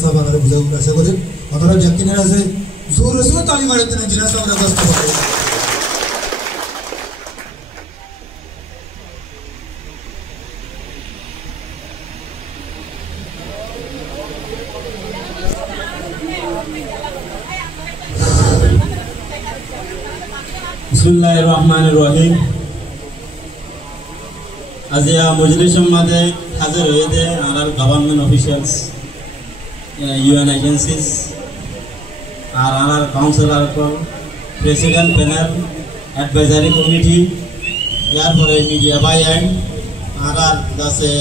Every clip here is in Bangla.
সাহেব আমাদের বুঝাই আশা করি আপনারা যাকিনের আছে জোর জোর তালি মারেন না জিনা সাহেবরা কষ্ট করে বিসমিল্লাহির রহমানির রহিম আজিয়া মজলিসের মধ্যে হাজির হয়েছে আমার গভর্নমেন্ট অফিসিয়ালস ইউএন এজেন্সিস আর আমার councillor president panel advisory committee এরপরে মিডিয়া বাই অ্যান্ড আর দাসে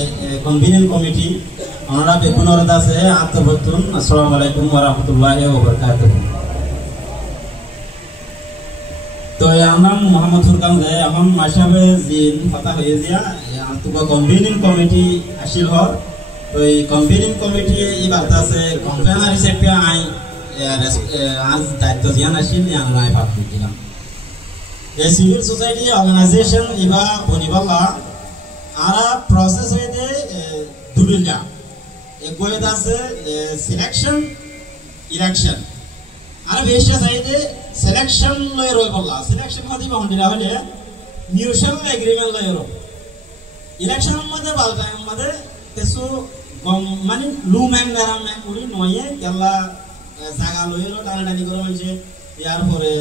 কনভিনিং কমিটি আমরা বেগুন দাসে আত্মবর্তন আসসালামু আলাইকুম ওয়া রাহমাতুল্লাহি ওয়া বারাকাতুহু। তো আমার নাম মোহাম্মদ ফুরকান যায় এখন মাসাবে জিন কথা হয়ে যা আন্তঃ কনভিনিং কমিটি আসিল হর তো এই কনভিনিং কমিটি এবার আছে কনভেনার হিসেবে আই আজ দায়িত্ব জিয়ান আসিল আমি ভাব দিলাম এই সিভিল সোসাইটি অর্গানাইজেশন ইবা বনিবালা আরা প্রসেস হয়ে দে দুলিলা এক গোয়েদ আছে সিলেকশন ইলেকশন আর বেশি সাইডে সিলেকশন লয় রয় বললা সিলেকশন মধ্যে বাউন্ডারি হলে মিউচুয়াল এগ্রিমেন্ট লয় রয় ইলেকশন মধ্যে বালটাইম মধ্যে কিছু মানে লুম্যাং নারাম্যাং করি নয়ে কেলা জায়গা লইলো টানাটানি করে মানুষে ইয়ার পরে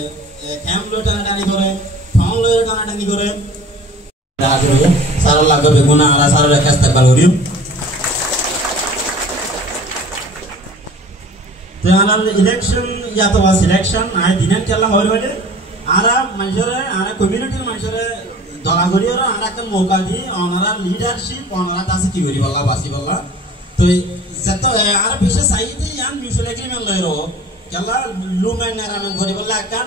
ক্যাম্প লই টানাটানি করে ফাউন্ড লই টানাটানি করে হাজির হয়ে সারা লাগবে বেগুনা আর সারা রেখে ইস্তেকবাল করিও ইলেকশন অথবা সিলেকশন আই দিনের খেলা হলে আর মানুষের আর কমিউনিটির মানুষের দলাগরি আর একটা মৌকা দিয়ে ওনারা লিডারশিপ ওনারা কাছে কি করি বললা বাসি বললা তো যত আর বিশেষ চাইতে ইয়ান মিউচুয়াল এগ্রিমেন্ট লইরো খেলা লুমেন নারামেন করি বললা একটা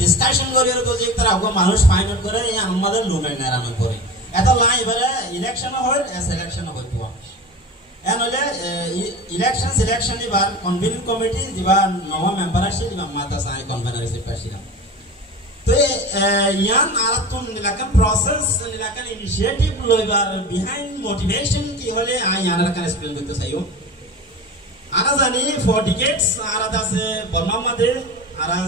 ডিসকাশন করি তো যে তারা মানুষ ফাইন্ড আউট করে এই আমাদের লুমেন নারামেন করে এত লাই এবারে ইলেকশন হয় সিলেকশন হয় তো এনলে ইলেকশন সিলেকশন এবার কনভিনিং কমিটি দিবা নয়া মেম্বার আসে দিবা মাতা সাই কনভেনার হিসেবে আসিলাম তো ইয়ান আরাতুন নিলাকান প্রসেস নিলাকান ইনিশিয়েটিভ লইবার বিহাইন্ড মোটিভেশন কি হলে আই ইয়ানার কান এক্সপ্লেইন করতে চাইও আরা জানি ফর ডিকেডস আরা দাসে বর্মা মধ্যে আরা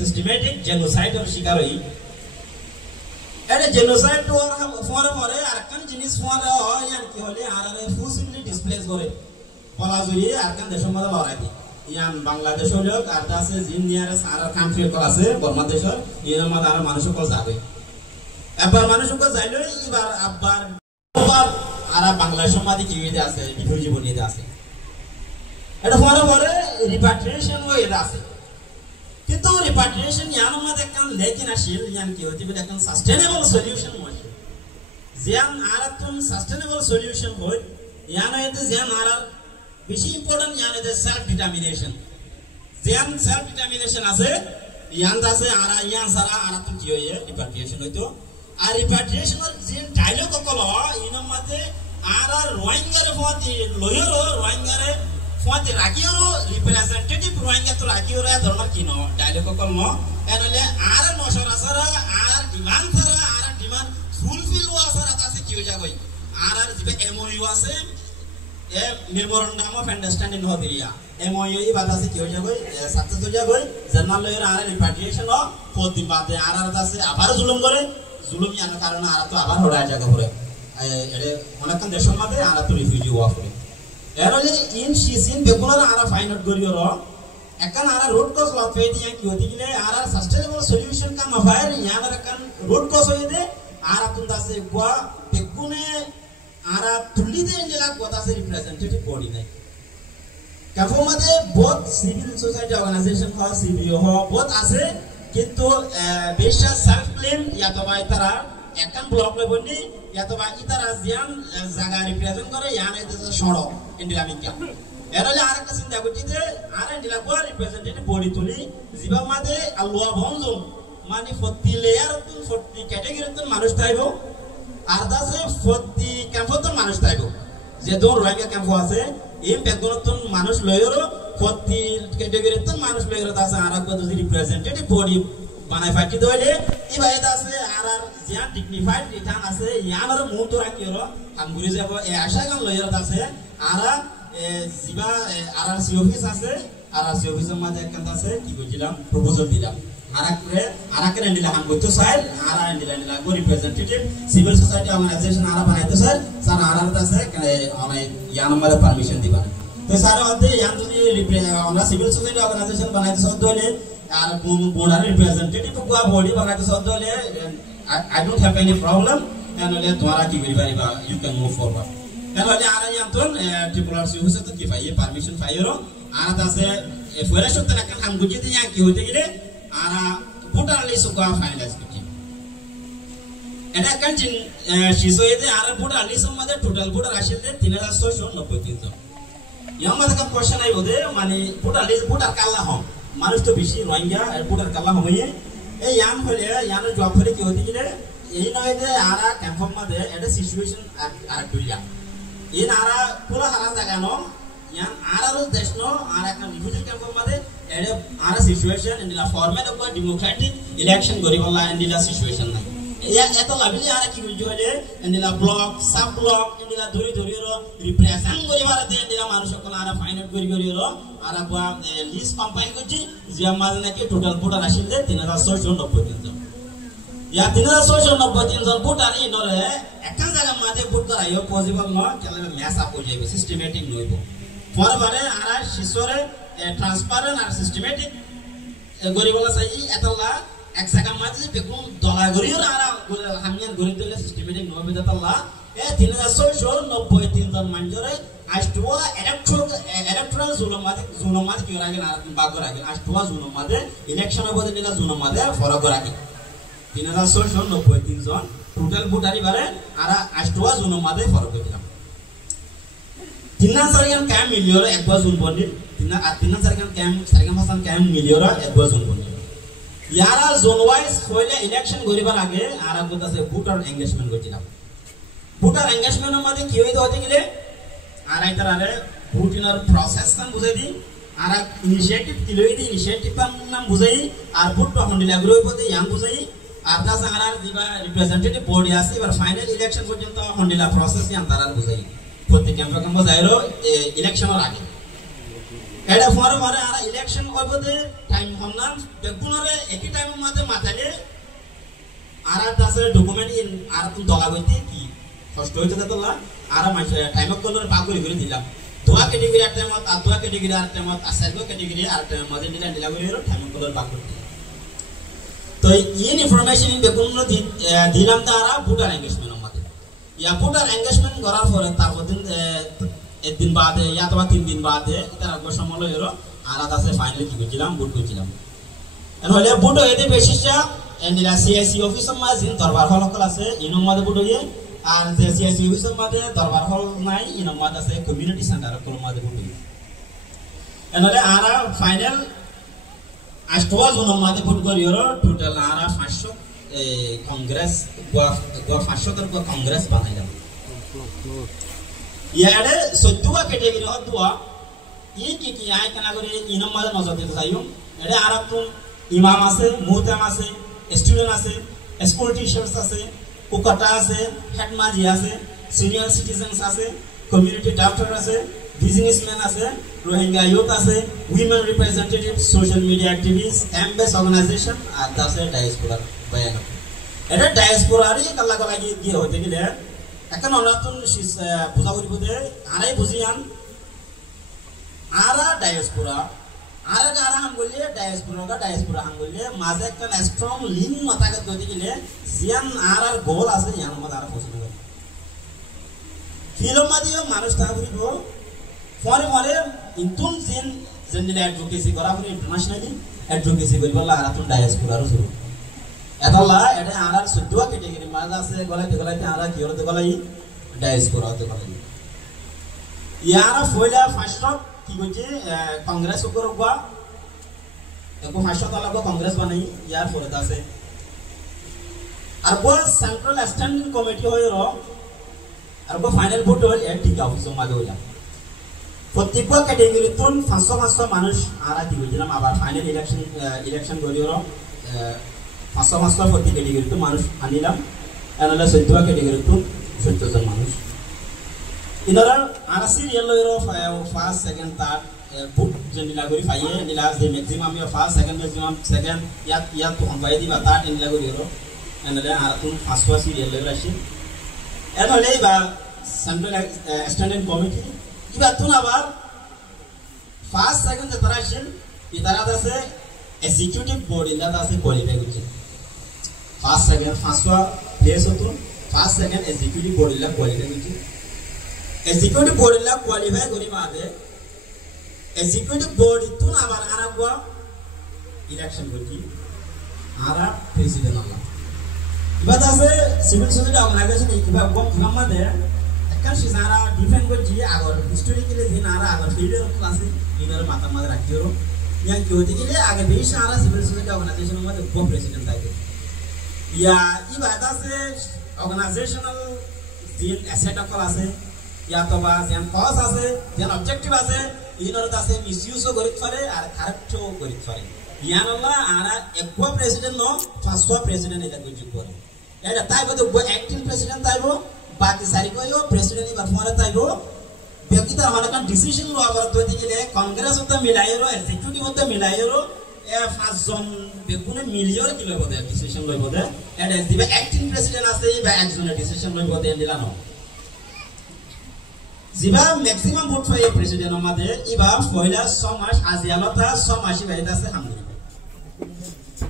সিস্টেমেটিক জেনোসাইড এর শিকার হই এটা জেনোসাইড ফরে ফরে আরকান জিনিস ফরে হয় ইয়ান কি হলে আরারে ফুসিবলি ডিসপ্লেস করে বলা জুড়ি আরকান দেশের মধ্যে লড়াই দি ইয়ান বাংলাদেশ হলো আর আছে জিন নিয়ারে সারা কান্ট্রি কল আছে বর্মা দেশের ইয়ার মধ্যে আর মানুষ কল যাবে এবার মানুষ কল যাইলো এবার আবার আর বাংলাদেশের মধ্যে কি হইতে আছে বিপুল জীবনীতে আছে এটা ফরে ফরে রিপাট্রিয়েশন হইতে আছে কিন্তু রিপাট্রিয়েশন ইয়ান মধ্যে কান লেকিন আসিল ইয়ান কি হইতে বলে কান সাস্টেনেবল সলিউশন হয় জিয়ান আরাতুন সাস্টেনেবল সলিউশন হয় ইয়ান এতে জিয়ান আর বেশি ইম্পর্টেন্ট ইয়ান এতে সেলফ ডিটারমিনেশন জিয়ান সেলফ ডিটারমিনেশন আছে ইয়ান আছে আর ইয়ান সারা আরাতুন কি হয় রিপাট্রিয়েশন হইতো আর রিপাট্রিয়েশনের যে ডায়লগ কল ইন মধ্যে আর রোহিঙ্গারে ফতি লয়র রোহিঙ্গারে ফতি রাখিও রিপ্রেজেন্টেটিভ রোহিঙ্গা তো রাখিও রে ধরনের কি ন ডায়লগ কল ন এনলে আর মশরা সারা আর ডিমান্ড সারা আর ডিমান্ড ফুলফিল হওয়া সারা তাছে কি হয়ে যাবে আর যে এমওইউ আছে এ মেমোরেন্ডাম অফ আন্ডারস্ট্যান্ডিং হবিয়া এমওইউ এই বাদ আছে কি হয়ে যাবে সাকসেস হয়ে যাবে জার্নাল লয়ের আর রিপাট্রিয়েশন অফ ফতি বাদে আর আছে আবার জুলুম করে জুলুম ইয়ার কারণে আর তো আবার হড়ায় জায়গা পড়ে এড়ে অনেকক্ষণ দেশের মধ্যে আর তো রিফিউজি হওয়া পড়ে এরলে ইন সিসিন বেগুনার আর ফাইন্ড আউট করিও একান আর রুট কজ লট পেয়ে দিয়ে কি হতে গেলে আর সাস্টেনেবল সলিউশন কাম আফায়ার ইয়ান আর কান রুট কজ হয়ে দে আর তুন দাসে গোয়া বেগুনে আর তুলি দে জেলা কথা সে রিপ্রেজেন্টেটিভ বডি নাই কাফো মধ্যে বহুত সিভিল সোসাইটি অর্গানাইজেশন হ সিবিও হ বহুত আছে কিন্তু বেশা সেলফ ক্লেম ইয়া তো ভাই তারা একান ব্লক লে বন্নি ইয়া তো ভাই ইতারা জিয়ান জায়গা রিপ্রেজেন্ট করে ইয়ান এতে সড়ক ইন্ডিয়ামিকা এরলে আরেকটা চিন্তা করছি যে আর ইন্ডিয়া কো রিপ্রেজেন্টেটিভ বডি তুলি জিবা মাঝে আল্লাহ ভঞ্জম মানে 40 লেয়ার তো 40 ক্যাটাগরি তো মানুষ থাইবো আর দাসে 40 ক্যাম্প তো মানুষ থাইবো যে দোর রোহিঙ্গা ক্যাম্প আছে এই বেগুন তো মানুষ লয়রো 40 ক্যাটাগরি তো মানুষ লয়রো দাসে আর কো যদি রিপ্রেজেন্টেটিভ বডি বানাই ফাটি দইলে এই বাইদা আছে আর জিয়া ডিগনিফাইড রিটার্ন আছে ইয়ার মুহ তো রাখিরো আমগুরি যাব এই আশা গান লয়রো দাসে আর জিবা আরআরসি অফিস আছে আরআরসি অফিসের মধ্যে একখান আছে কি কইছিলাম প্রপোজাল দিলাম আরাকে নিলা হাম করতে স্যার আরা নিলা গো রিপ্রেজেন্টেটিভ সিভিল সোসাইটি অর্গানাইজেশন আরা বানাইতে স্যার আরার আছে অনেক ইয়া নম্বরে পারমিশন দিবা তো স্যার হতে ইয়ান যদি আমরা সিভিল সোসাইটি অর্গানাইজেশন বানাইতে সদ্য হলে আর বোর্ডার রিপ্রেজেন্টেটিভ গো বডি বানাইতে সদ্য হলে I don't have any problem and le twara ki very very you can move forward and le ara yanton triple RC huse to ki fai permission fayero ara ta se fuera shotta na kan ham guje de ya ki hote gile ara voter list ko finalize ki eta kan jin shiso ede ara voter list madhe total voter ashile 3693 John yang madhe ka question ai bode mane voter list voter kala hom মানুষ তো বেশি রোহিঙ্গা voter kala hoye এই ইয়ান হলে ইয়ানের জব ফলে কি হতে গেলে এই নয় যে আরা ক্যাম্পের মধ্যে একটা সিচুয়েশন আর দুইয়া এই আরা পুরো হারা জায়গা নো ইয়ান আরার দেশ নো আর একটা রিফিউজি ক্যাম্পের মধ্যে এটা আরা সিচুয়েশন ইনলা ফরম্যাট অফ ডেমোক্রেটিক ইলেকশন গরিবলা ইনলা সিচুয়েশন নাই এত লাভলি আরা কি বুঝি হলে ইনলা ব্লক সাব ব্লক ইনলা ধরি ধরিরো রিপ্রেজেন্ট করিবারতে ইনলা মানুষ সকল আরা ফাইনাল করিরো আরা কোয়া লিস্ট কম্পাইল করছি যে আমাদের নাকি টোটাল ভোটার আসলে 3693 জন ইয়া 3693 জন ভোটার ইনরে একটা জায়গা মাঝে ভোট করাইও পসিবল ন কেলে ম্যাচ আপ হয়ে যাবে সিস্টেমেটিক নইব পরবারে আরা শিশরে ট্রান্সপারেন্ট আর সিস্টেমেটিক গরিবলা চাই এতলা এক জায়গা মাঝে বেকুম দলা গরিও আরা হামিয়ান গরি দিলে সিস্টেমেটিক নইবে তাল্লা 3693 জন মানুষরে আষ্টুয়া ইলেকট্রাল জোন মাঝে কি রাগে না বাগর আগে আষ্টুয়া জোন মাঝে ইলেকশন হবে দিলা জোন মাঝে ফরক রাগে 3693 জন টোটাল ভোটারি বারে আরা আষ্টুয়া জোন মাঝে ফরক দিলাম 3000 ক্যাম মিলিয়র একবার জোন বনি 3000 ক্যাম সারিগাম হাসান ক্যাম মিলিয়র একবার জোন বনি ইয়ারা জোন ওয়াইজ হইলে ইলেকশন করিবার আগে আরা কইতাছে ভোটার এনগেজমেন্ট করছিলাম ভোটার এনগেজমেন্টের মধ্যে কি হইতে হতে গেলে আর আইতারে ভোটিনার প্রসেস নাম বুঝাই দি আর ইনিশিয়েটিভ কিলোই দি ইনিশিয়েটিভ নাম বুঝাই আর ভোট তখন দিলে আগ্রহ পদে ইয়াং বুঝাই আর তা সারার দিবা রিপ্রেজেন্টেটিভ বডি আছে এবার ফাইনাল ইলেকশন পর্যন্ত হন্ডিলা প্রসেস ইয়াং তারা বুঝাই প্রত্যেক ক্যাম্প যাইরো ইলেকশনের আগে এটা পরে পরে আর ইলেকশন করবতে টাইম হন্না বেগুনরে একই টাইমের মধ্যে মাথালে আর তাসে ডকুমেন্ট আর তুমি দলা বইতে কি কষ্ট হইতে তোলা আর মাঝে টাইমক কলর পাগ করে দিলাম দোয়া ক্যাটাগরি আর টাইমত আর দোয়া ক্যাটাগরি আর টাইমত আর সাইগো ক্যাটাগরি আর টাইম মধ্যে দিলা করে টাইমক কলর পাগ করে তো ইন ইনফরমেশন বেগুন দিলাম তারা ভোটার এনগেজমেন্ট মধ্যে ইয়া ভোটার এনগেজমেন্ট করার পরে তারপর দিন একদিন বাদে ইয়া তো 3 দিন বাদে তার আগে সময় হলো আর আছে ফাইনালি কি করছিলাম ভোট করছিলাম এনহলে ভোট হইতে বেশিটা এন্ডিলা সিআইসি অফিসার মাঝে দরবার হল আছে ইনম মধ্যে ভোট হইয়ে আর যে সিআইসি অফিসার মধ্যে দরবার হল নাই ইনম মধ্যে আছে কমিউনিটি সেন্টার কোন মধ্যে ভোট হইয়ে এনহলে আর ফাইনাল আষ্টवा জুন মধ্যে ভোট করিও টোটাল আর 500 কংগ্রেস গোয়া 500 তর কংগ্রেস বানাইলাম ইয়ারে 14 ক্যাটাগরি হদুয়া ই কি আই কানা করে ইনম মধ্যে নজর দিতে চাইও এডে আর ইমাম আছে মুহতাম আছে স্টুডেন্ট আছে স্কুল টিচার্স আছে কুকাটা আছে হেডমাজি আছে সিনিয়র সিটিজেন্স আছে কমিউনিটি ডক্টর আছে বিজনেসম্যান আছে রোহিঙ্গা ইউথ আছে women representative social media activist এমবেস অর্গানাইজেশন আর দাসে ডায়াসপোরা বায়ান এটা ডায়াসপোরারই কাল্লা গলা গিয়ে হইতে গেলে এখন নতুন বুঝা করিব যে আরাই বুঝিয়ান আরা ডায়াসপোরা আর গারা হাম বললে ডায়াসপোরা হাম বললে মাঝে একটা স্ট্রং লিঙ্ক মাথাকে ধরতে গেলে জিয়ান আর গোল আছে ইয়ার মধ্যে আর পছন্দ করে ফিল্ম মাদিও মানুষ তা করিব পরে পরে ইন্তুন জিন জেন্ডিল অ্যাডভোকেসি করা পরে ইন্টারন্যাশনালি অ্যাডভোকেসি করিবলা আর তুন ডায়াসপোরারও শুরু এতলা এটা আর 14 ক্যাটাগরি মাঝে আছে গলাইতে আর কি হতে গলাই ডায়াসপোরা হতে গলাই ইয়ারা ফয়লা ফার্স্ট কি কইছে কংগ্রেস উপর গয়া একো ফার্স্ট তালাগো কংগ্রেস বানাই ইয়ার পরে আছে আর গো সেন্ট্রাল স্ট্যান্ডিং কমিটি হইর আর গো ফাইনাল ভোট হল ঠিক অফিস মাঝে হইলা প্রত্যেক ক্যাটাগরি তুন 500 মানুষ আর কি হইলাম আবার ফাইনাল ইলেকশন করিও 500 প্রত্যেক ক্যাটাগরি তো মানুষ আনিলাম এনালা 14 ক্যাটাগরি তুন 17 জন মানুষ inara ara serial lo first second third put jenila gori faye nila the maximum ya first second maximum second ya to honbai di bata nila gori ro enale ara tun first wa serial lo rashi enale ba central standing committee iba tun abar first second separation itara da se executive board ila da se qualify gori first second first wa place hoto first second executive board ila qualify gori executive board ila qualify gori baade executive board itu abar ara gua election gori ara president alla ibada se civil society organization iba gom thamma de kan shizara defend gori agor historically din ara agor failure class inner mata mad rakhiro yang kyoti gile age besh ara civil society organization mad gom president thaike ya ibada se organizational din asset akol ase ya to ba jan cause ase jan objective ase inor dase misuse gorit pare ar corrupt gorit pare yanalla ara ekwa president no first president ila goju kore eta taibo to acting president taibo baki sari ko yo president ibar fora taibo ব্যক্তিতা হলাকান ডিসিশন লো আবার তো দিলে কংগ্রেস হতে মিলাইরো এক্সিকিউটিভ হতে মিলাইরো এ পাঁচজন বেগুনে মিলিয়র কিলো বদে ডিসিশন লই বদে এটা দিবে অ্যাক্টিং প্রেসিডেন্ট আছে বা একজনের ডিসিশন লই বদে দিলানো জিবা ম্যাক্সিমাম ভোট পাই প্রেসিডেন্ট আমাদের ইবা পয়লা 6 মাস আজিয়ালতা 6 মাসি বাইদাছে হামদি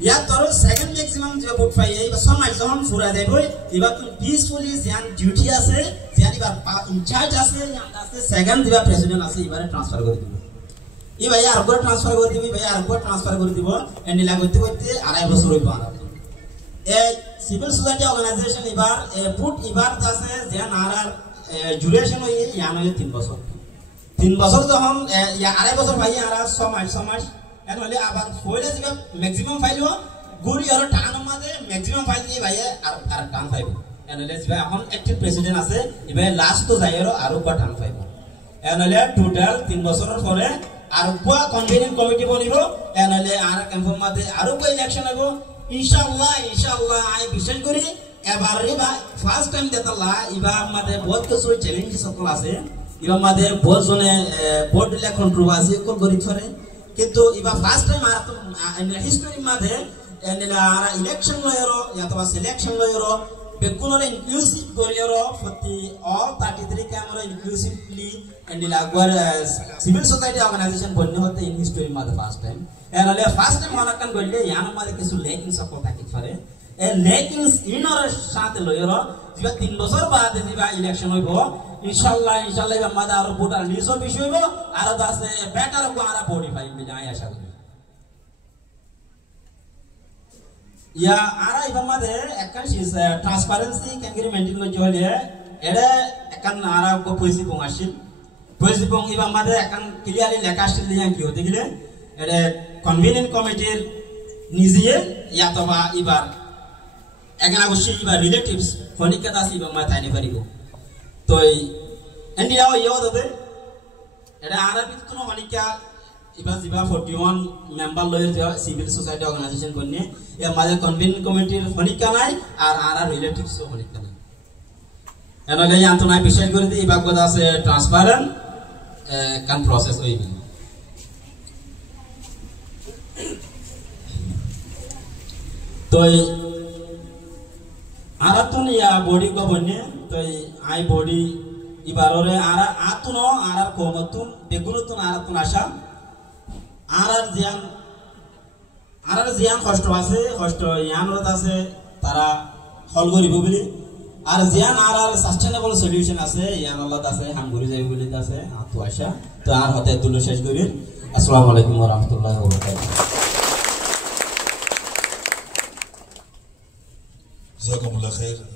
ইয়া তোর সেকেন্ড ম্যাক্সিমাম যে ভোট পাই ইবা 6 মাস যখন পুরা যাইবো ইবা তো পিসফুলি জিয়ান ডিউটি আছে জিয়ান ইবা ইনচার্জ আছে ইয়ান আছে সেকেন্ড দিবা প্রেসিডেন্ট আছে ইবারে ট্রান্সফার করে দিব ইবা আর উপর ট্রান্সফার করে দিব ইবা আর উপর ট্রান্সফার করে দিব এন্ডিলা করতে করতে আড়াই বছর হইব আর এই সিভিল সোসাইটি অর্গানাইজেশন ইবার পুট ইবার আছে জিয়ান আর duration hoye yan hoye 3 বছর যখন ya আড়াই বছর ভাই আর 6 মাস এন হলে আবার ফয়লা জিবা ম্যাক্সিমাম ফাইল গুরি আর টান মাঝে ম্যাক্সিমাম ফাইল দিয়ে ভাই আর টান পাইব এন হলে জিবা এখন অ্যাক্টিভ প্রেসিডেন্ট আছে ইবে লাস্ট তো যাই আর উপর টান পাইব এন হলে টোটাল 3 বছরের পরে আর উপর কনভেনিং কমিটি বনিব এন হলে আর কনফার্ম মাঝে আর উপর ইলেকশন হইব ইনশাআল্লাহ আই বিশ্বাস করি এবারে বা ফার্স্ট টাইম দেতালা ইবা আমাদের বহুত কিছু চ্যালেঞ্জ সকল আছে ইবা আমাদের বহুত জনে বহুত দিলে কন্ট্রোভার্সি কল করি ধরে কিন্তু ইবা ফার্স্ট টাইম আর তো হিস্টরি মাঝে এনিলা আর ইলেকশন লয়রো অথবা সিলেকশন লয়রো বেকুনরে ইনক্লুসিভ করিয়রো ফতি অল 33 ক্যামেরা ইনক্লুসিভলি এনিলা গর সিভিল সোসাইটি অর্গানাইজেশন বন্নে হতে ইন হিস্টরি মাঝে ফার্স্ট টাইম এনলে ফার্স্ট টাইম হলাকান গইলে ইয়ান মাঝে কিছু লেকিং সকল থাকি পারে লেকিংস ইনর সাথে লয়রো জিবা 3 বছর বাদে জিবা ইলেকশন হইব ইনশাআল্লাহ ইবা মাদা আর ভোটার লিস্ট বিষয় হইব আর দাসে বেটার কো আর বডি পাই বিনা আশা করি ইয়া আর ইবা মাদে একান ট্রান্সপারেন্সি ক্যাঙ্গরি মেইনটেইন করি হলে এডা একান আর কো পয়সি পং ইবা মাদে একান ক্লিয়ারলি লেখা আসছিল ইয়ান কি হতে গেলে এডা কনভেনিং কমিটির নিজে ইয়াতবা ইবা এখানে অবশ্যই ইবা রিলেটিভস ফনিকা দাস ইবা মা তাইনে পারিব তো এন্ডিয়াও ইয়ো দতে এটা আরবি তো ফনিকা ইবা জিবা 41 মেম্বার লয় যে সিভিল সোসাইটি অর্গানাইজেশন করনে এ আমাদের কনভেনিং কমিটির ফনিকা নাই আর আর রিলেটিভস ফনিকা নাই এনলে ইয়ান্ত নাই বিশেষ করে দি ইবা গদা আছে ট্রান্সপারেন্ট কান প্রসেস হইবে তো আরাতুন ইয়া বডি গো বন্নে তো আই বডি ইবাররে আরা আতুনো আরার কোমতুন বেগুনতুন আরাতুন আশা আরার জিয়ান কষ্ট আছে কষ্ট ইয়ানরত আছে তারা হল করিব বলি আর জিয়ান আরার সাস্টেনেবল সলিউশন আছে ইয়ানলত আছে হামগুরি যাই বলি আছে আতু আশা তো আর হতে দুলো শেষ করি আসসালামু আলাইকুম ওয়া রাহমাতুল্লাহি ওয়া বারাকাতুহু জাযাকুমুল্লাহ খাইর